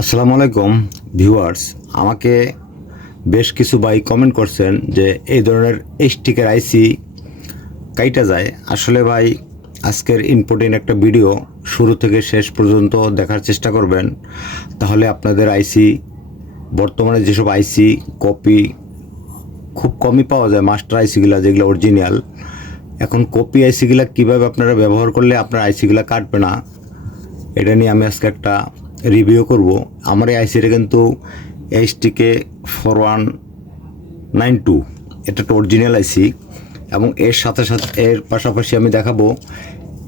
আসসালামু আলাইকুম, ভিউয়ার্স। আমাকে বেশ কিছু ভাই কমেন্ট করছেন যে এই ধরনের স্টিকের আইসি কাইটা যায়। আসলে ভাই, আজকের ইম্পর্টেন্ট একটা ভিডিও শুরু থেকে শেষ পর্যন্ত দেখার চেষ্টা করবেন। তাহলে আপনাদের আইসি বর্তমানে যেসব আইসি কপি খুব কমই পাওয়া যায় মাস্টার আইসিগুলা যেগুলো অরিজিনাল এখন কপি আইসিগুলা কীভাবে আপনারা ব্যবহার করলে আপনার আইসিগুলা কাটবে না, এটা নিয়ে আমি আজকে একটা রিভিউ করব। আমার এই আইসিটা কিন্তু H T K four one nine two এটা একটা অরিজিনাল আইসি এবং এর সাথে সাথে এর পাশাপাশি আমি দেখাবো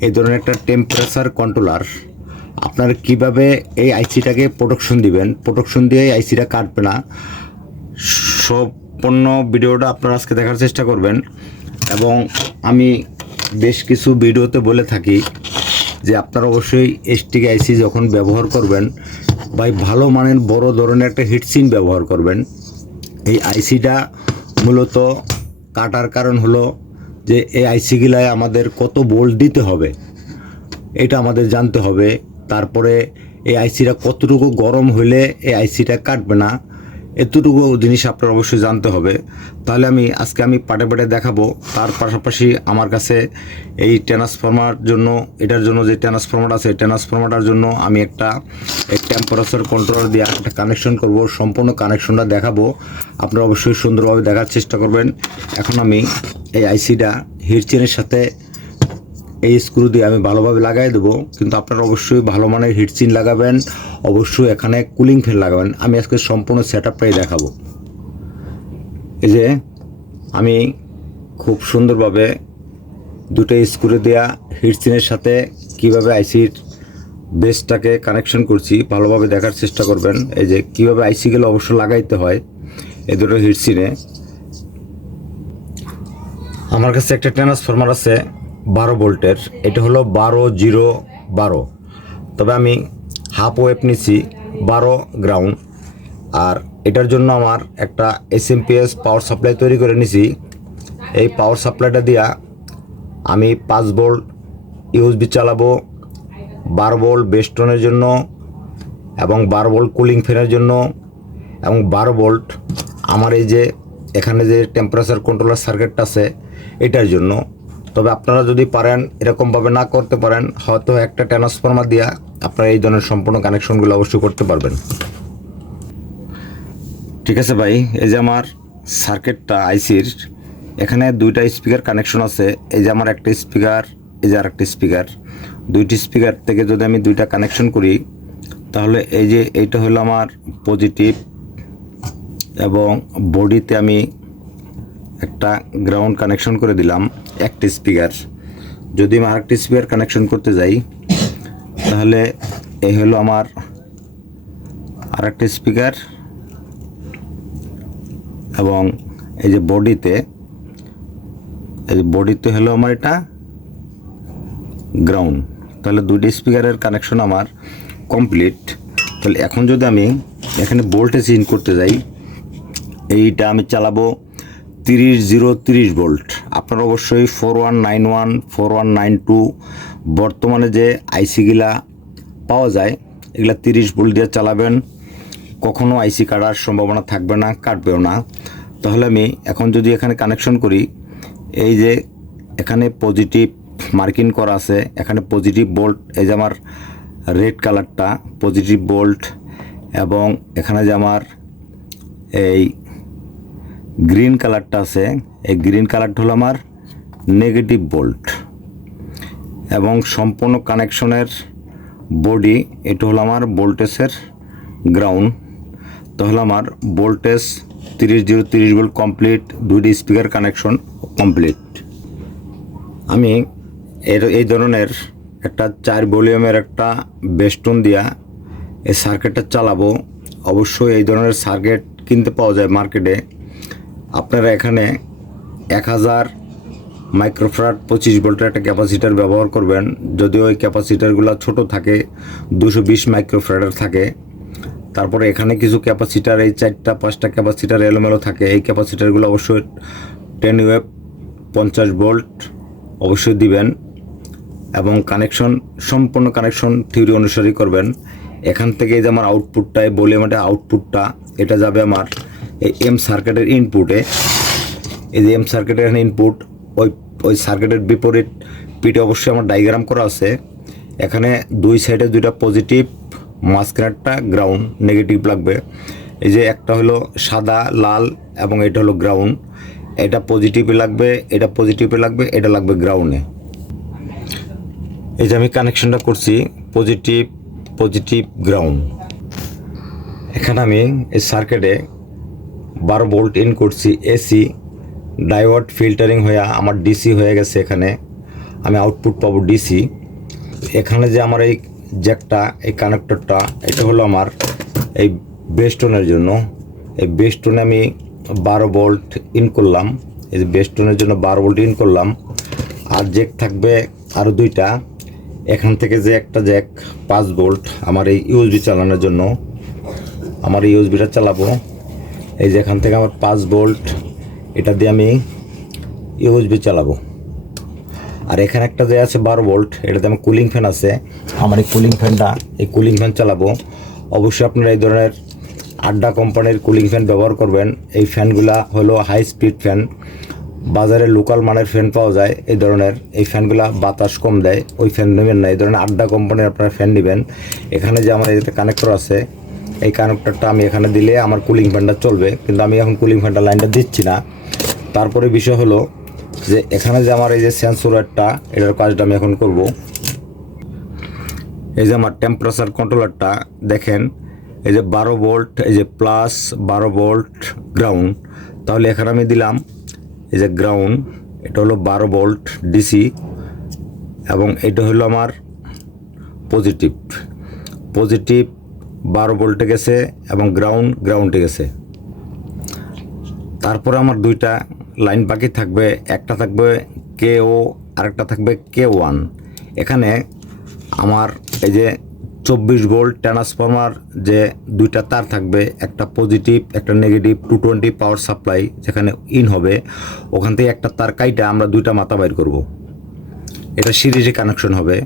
এই ধরনের একটা টেম্পারেচার কন্ট্রোলার আপনারা কীভাবে এই আইসিটাকে প্রোটেকশন দিবেন? প্রোটেকশন দিয়ে এই আইসিটা কাটবে না। সম্পূর্ণ ভিডিওটা আপনারা আজকে দেখার চেষ্টা করবেন। এবং আমি বেশ কিছু ভিডিওতে বলে থাকি। যে আপনারা অবশ্যই এসটি আইসি যখন ব্যবহার করবেন বা ভালো মানের বড় ধরনের একটা হিটসিন ব্যবহার করবেন, এই আইসিটা মূলত কাটার কারণ হলো যে এই আইসিগুলায় আমাদের কত বোল্ট দিতে হবে, এটা আমাদের জানতে হবে। তারপরে এই আইসিটা কতটুকু গরম হলে এই আইসিটা কাটবে না এতটুকু জিনিস আপনার অবশ্যই জানতে হবে। তাহলে আমি, আজকে আমি পাটে পাটে দেখাবো। তার পাশাপাশি আমার কাছে এই ট্রান্সফর্মার জন্য, এটার জন্য যে ট্রান্সফর্মার আছে ট্রান্সফর্মারটার জন্য আমি একটা টেম্পারেচার কন্ট্রোলার দিয়ে একটা কানেকশন করব, সম্পূর্ণ কানেকশনটা দেখাবো। আপনারা অবশ্যই সুন্দরভাবে দেখার চেষ্টা করবেন। এখন আমি এই আইসিটা হিটচেনের সাথে এই স্ক্রু দিয়ে আমি ভালোভাবে লাগাই দেবো। কিন্তু আপনারা অবশ্যই ভালো মানের হিটচিন লাগাবেন, অবশ্যই এখানে কুলিং ফ্যান লাগাবেন। আমি আজকে সম্পূর্ণ সেট আপটাই দেখাবো। এই যে আমি খুব সুন্দরভাবে দুটো স্ক্রু দেওয়া হিটচিনের সাথে কীভাবে আইসির বেসটাকে কানেকশন করছি, ভালোভাবে দেখার চেষ্টা করবেন। এই যে কীভাবে আইসিগুলো অবশ্য লাগাইতে হয় এই দুটো হিটচিনে আমার কাছে একটা ট্রান্সফরমার আছে। বারো ভোল্টের, এটা হলো বারো জিরো বারো। তবে আমি হাফ ওয়েভ নিছি, বারো গ্রাউন্ড আর এটার জন্য আমার একটা এস এম পাওয়ার সাপ্লাই তৈরি করে নিছি। এই পাওয়ার সাপ্লাইটা দিয়া আমি পাঁচ ভোল্ট ইউএসবি চালাবো, বারো ভোল্ট বেস্টনের জন্য এবং বারো ভোল্ট কুলিং ফ্যানের জন্য এবং বারো ভোল্ট আমার এই যে এখানে যে টেম্পারেচার কন্ট্রোলার সার্কিটটা আছে, এটার জন্য। তবে আপনারা যদি পারেন, এরকমভাবে না করতে পারেন, হয়তো একটা ট্রান্সফর্মার দিয়া আপনারা এই ধরনের সম্পূর্ণ কানেকশনগুলো অবশ্যই করতে পারবেন। ঠিক আছে ভাই, এই যে আমার সার্কিটটা আইসির, এখানে দুইটা স্পিকার কানেকশন আছে। এই যে আমার একটা স্পিকার, এই যে আর আরেকটা স্পিকার। দুইটি স্পিকার থেকে যদি আমি দুইটা কানেকশন করি, তাহলে এই যে এইটা হলো আমার পজিটিভ এবং বডিতে আমি একটা গ্রাউন্ড কানেকশন করে দিলাম, একটি স্পিকার যদি আমি আরেকটি স্পিকার কানেকশন করতে যাই, তাহলে এই হলো আমার আরেকটি স্পিকার এবং এই যে বডিতে এই বডিতে হলো আমার এটা গ্রাউন্ড তাহলে দুটি স্পিকারের কানেকশন আমার কমপ্লিট তাহলে এখন যদি আমি এখানে ভোল্টেজ ইন করতে যাই, এইটা আমি চালাবো তিরিশ, জিরো, তিরিশ ভোল্ট। আপনারা অবশ্যই four one nine one, four one nine two, বর্তমানে যে আইসিগুলা পাওয়া যায়, এগুলা তিরিশ ভোল্ট দিয়ে চালাবেন। কখনো আইসি কাটার সম্ভাবনা থাকবে না, কাটবেও না। তাহলে আমি এখন যদি এখানে কানেকশন করি, এই যে এখানে পজিটিভ মার্কিং করা আছে, এখানে পজিটিভ বোল্ট এই যে আমার রেড কালারটা পজিটিভ বোল্ট এবং এখানে যে আমার এই গ্রিন কালারটা আছে। এই গ্রিন কালারটা হলো আমার নেগেটিভ বোল্ট। এবং সম্পূর্ণ কানেকশনের বডি, এটা হলো আমার ভোল্টেজের গ্রাউন্ড। তাহলে আমার ভোল্টেজ তিরিশ জিরো তিরিশ ভোল্ট কমপ্লিট দুইটি স্পিকার কানেকশন কমপ্লিট। আমি এর, এই ধরনের একটা চার ভলিউমের একটা বেস্টন দিয়া এই সার্কিটটা চালাবো। অবশ্যই এই ধরনের সার্কিট কিনতে পাওয়া যায় মার্কেটে আপনারা এখানে এক হাজার মাইক্রোফ্রাট পঁচিশ ভোল্টের একটা ক্যাপাসিটার ব্যবহার করবেন। যদিও ওই ক্যাপাসিটারগুলো ছোট থাকে, দুশো বিশ মাইক্রোফ্রাটের থাকে। তারপরে এখানে কিছু ক্যাপাসিটার, এই চারটা, পাঁচটা ক্যাপাসিটার এলোমেলো থাকে। এই ক্যাপাসিটারগুলো অবশ্যই টেন ওয়েব পঞ্চাশ ভোল্ট অবশ্যই দিবেন এবং কানেকশন, সম্পূর্ণ কানেকশন থিওরি অনুসারেই করবেন। এখান থেকে যে আমার আউটপুটটা এই ভলিউমের আউটপুটটা, এটা যাবে আমার এই এম সার্কিটের ইনপুটে এই যে এম সার্কিটের এখানে ইনপুট ওই ওই সার্কিটের বিপরীত পিটে অবশ্যই আমার ডায়াগ্রাম করা আছে। এখানে দুই সাইডে দুইটা পজিটিভ মাঝখানেরটা গ্রাউন্ড নেগেটিভ লাগবে। এই যে একটা হলো সাদা, লাল এবং এটা হলো গ্রাউন্ড এটা পজিটিভে লাগবে, এটা পজিটিভে লাগবে, এটা লাগবে গ্রাউন্ডে এই যে আমি কানেকশনটা করছি পজিটিভ পজিটিভ গ্রাউন্ড এখানে আমি এই সার্কিটে বারো ভোল্ট ইন করছি এসি ডাইওয়ার্ড ফিল্টারিং হয়ে আমার ডিসি হয়ে গেছে এখানে। আমি আউটপুট পাবো ডিসি এখানে যে আমার এই জ্যাকটা, এই কানেক্টরটা, এটা হলো আমার এই বেস্টনের জন্য। এই বেস্টনে আমি বারো ভোল্ট ইন করলাম। এই বেস্টনের জন্য বারো ভোল্ট ইন করলাম। আর জ্যাক থাকবে আরও দুইটা। এখান থেকে যে একটা জ্যাক পাঁচ ভোল্ট আমার এই ইউএসবি চালানোর জন্য। আমার এই ইউএসবিটা চালাবো। এই যে এখান থেকে আমার পাঁচ বোল্ট, এটা দিয়ে আমি ইউএসবি চালাবো। আর এখানে একটা যে আছে বারো ভোল্ট এটাতে আমার কুলিং ফ্যান আছে। আমার এই কুলিং ফ্যানটা এই কুলিং ফ্যান চালাবো। অবশ্যই আপনারা এই ধরনের আড্ডা কোম্পানির কুলিং ফ্যান ব্যবহার করবেন। এই ফ্যানগুলা হলো হাই স্পিড ফ্যান বাজারে লোকাল মানের ফ্যান পাওয়া যায় এই ধরনের। এই ফ্যানগুলা বাতাস কম দেয়, ওই ফ্যান নেবেন না। এই ধরনের আড্ডা কোম্পানির আপনারা ফ্যান নেবেন। এখানে যে আমার একটা কানেক্টর আছে এই কানেক্টরটা আমি এখানে দিলে আমার কুলিং ফ্যানটা চলবে, কিন্তু আমি এখন কুলিং ফ্যানটা লাইনটা দিচ্ছি না। তারপরে বিষয় হলো যে এখানে যে আমার এই যে সেন্সরটা এটার কাজটা আমি এখন করব। এই যে আমার টেম্পারেচার কন্ট্রোলারটা দেখেন, এই যে বারো ভোল্ট এই যে প্লাস বারো ভোল্ট গ্রাউন্ড তাহলে এখানে আমি দিলাম এই যে গ্রাউন্ড এটা হলো বারো ভোল্ট ডিসি এবং এটা হলো আমার পজিটিভ পজিটিভ বারো ভোল্টে গেছে এবং গ্রাউন্ড গ্রাউন্ডে গেছে। তারপরে আমার দুইটা লাইন বাকি থাকবে, একটা থাকবে কে ও আরেকটা থাকবে কে ওয়ান এখানে আমার এই যে চব্বিশ ভোল্ট ট্রান্সফর্মার যে দুইটা তার থাকবে, একটা পজিটিভ একটা negative two twenty power supply যেখানে ইন হবে, ওখান থেকে একটা তার কাইটা আমরা দুইটা মাথা বাইর করব। এটা সিরিজে কানেকশন হবে।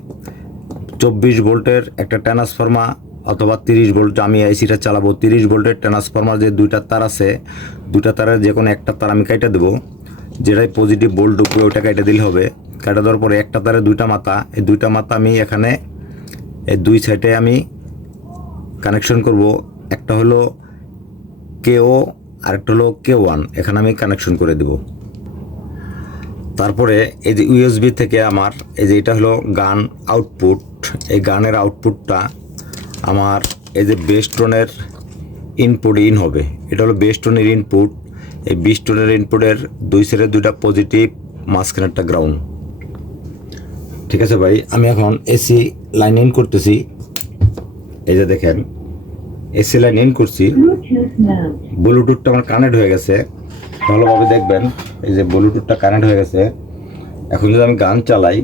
চব্বিশ ভোল্টের একটা ট্রান্সফর্মার অথবা তিরিশ ভোল্ট, আমি আইসিটা চালাবো। তিরিশ ভোল্টের ট্রান্সফর্মার যে দুইটা তার আছে, দুইটা তারের যে কোনো একটা তার আমি কাইটা দেবো। যেটাই পজিটিভ ভোল্ট ঢুকবে ওইটা কাইটা দিলে হবে। কাটা দেওয়ার পরে একটা তারে দুইটা মাথা, এই দুইটা মাথা আমি এখানে এই দুই সাইডে আমি কানেকশন করব। একটা হলো কে ও আরেকটা হলো কে ওয়ান এখানে আমি কানেকশন করে দেবো। তারপরে এই যে ইউএসবি থেকে আমার, এই যে এটা হলো গান আউটপুট এই গানের আউটপুটটা আমার এই যে বেস্টনের ইনপুট ইন হবে, এটা হলো বেস্টনের ইনপুট এই বিস্টনের ইনপুটের দুই সাইডে দুইটা পজিটিভ মাঝখানে একটা গ্রাউন্ড ঠিক আছে ভাই, আমি এখন এসি লাইন ইন করতেছি। এই যে দেখেন এসি লাইন ইন করছি। ব্লুটুথটা আমার কানেক্ট হয়ে গেছে। ভালোভাবে দেখবেন, এই যে ব্লুটুথটা কানেক্ট হয়ে গেছে। এখন যদি আমি গান চালাই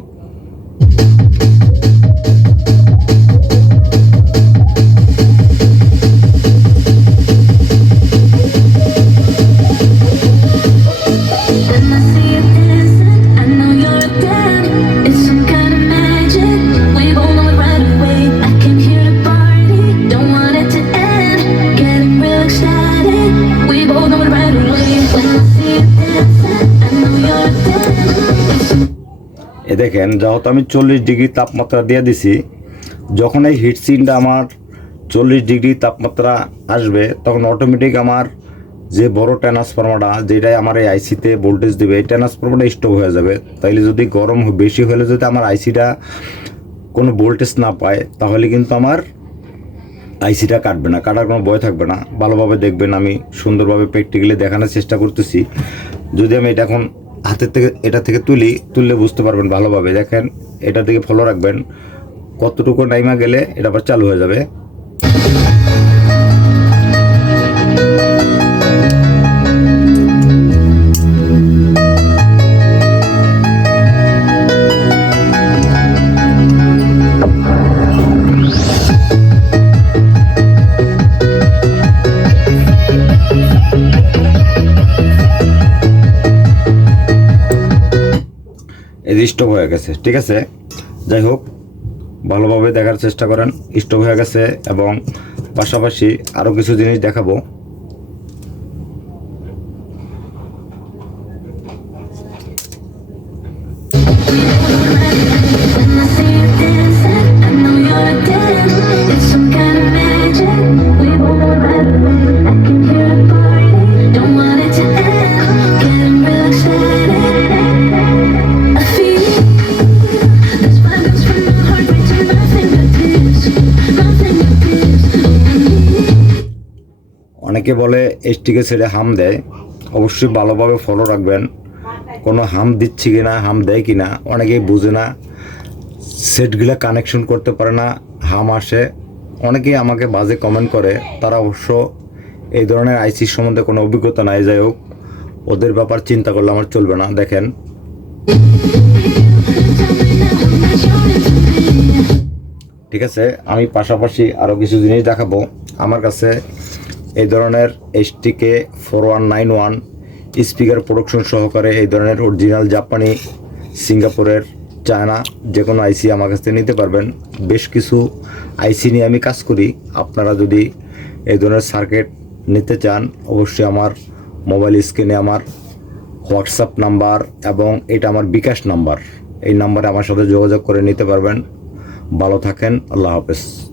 দেখেন যেহেতু আমি চল্লিশ ডিগ্রি তাপমাত্রা দিয়ে দিছি। যখন এই হিট সিনটা আমার চল্লিশ ডিগ্রি তাপমাত্রা আসবে, তখন অটোমেটিক আমার যে বড় ট্রান্সফর্মারটা যেটাই আমার এই আইসিতে ভোল্টেজ দেবে, এই ট্রান্সফর্মারটা স্টপ হয়ে যাবে। তাইলে যদি গরম বেশি হলে যদি আমার আইসিটা কোনো ভোল্টেজ না পায়, তাহলে কিন্তু আমার আইসিটা কাটবে না, কাটার কোনো ভয় থাকবে না। ভালোভাবে দেখবেন আমি সুন্দরভাবে প্র্যাকটিক্যালি দেখানোর চেষ্টা করতেছি। যদি আমি এটা এখন হাতের থেকে এটা থেকে তুলি, তুললে বুঝতে পারবেন ভালোভাবে। দেখেন এটা থেকে ফলো রাখবেন। কতটুকু টাইমা গেলে এটা আবার চালু হয়ে যাবে। স্টপ হয়ে গেছে, ঠিক আছে? যাই হোক, ভালোভাবে দেখার চেষ্টা করেন স্টপ হয়ে গেছে এবং পাশাপাশি আরও কিছু জিনিস দেখাবো। অনেকে বলে এসটিকে ছেড়ে হাম দেয়। অবশ্যই ভালোভাবে ফলো রাখবেন। কোনো হাম দিচ্ছি কি না হাম দেয় কি না অনেকেই বুঝে না। সেটগুলো কানেকশন করতে পারে না, হাম আসে। অনেকেই আমাকে বাজে কমেন্ট করে। তারা অবশ্য এই ধরনের আইসির সম্বন্ধে কোনো অভিজ্ঞতা নাই। যাই হোক, ওদের ব্যাপার চিন্তা করলে আমার চলবে না। দেখেন। ঠিক আছে, আমি পাশাপাশি আরও কিছু জিনিস দেখাবো। আমার কাছে এই ধরনের H T K four one nine one speaker production সহকারে এই ধরনের অরিজিনাল জাপানি সিঙ্গাপুরের চায়না যে কোনো আইসি আমার কাছ থেকে নিতে পারবেন। বেশ কিছু আইসি নিয়ে আমি কাজ করি। আপনারা যদি এই ধরনের সার্কিট নিতে চান, অবশ্যই আমার মোবাইল স্ক্রিনে আমার হোয়াটসঅ্যাপ নাম্বার এবং এটা আমার বিকাশ নাম্বার এই নাম্বারে আমার সাথে যোগাযোগ করে নিতে পারবেন। ভালো থাকেন। আল্লাহ হাফেজ।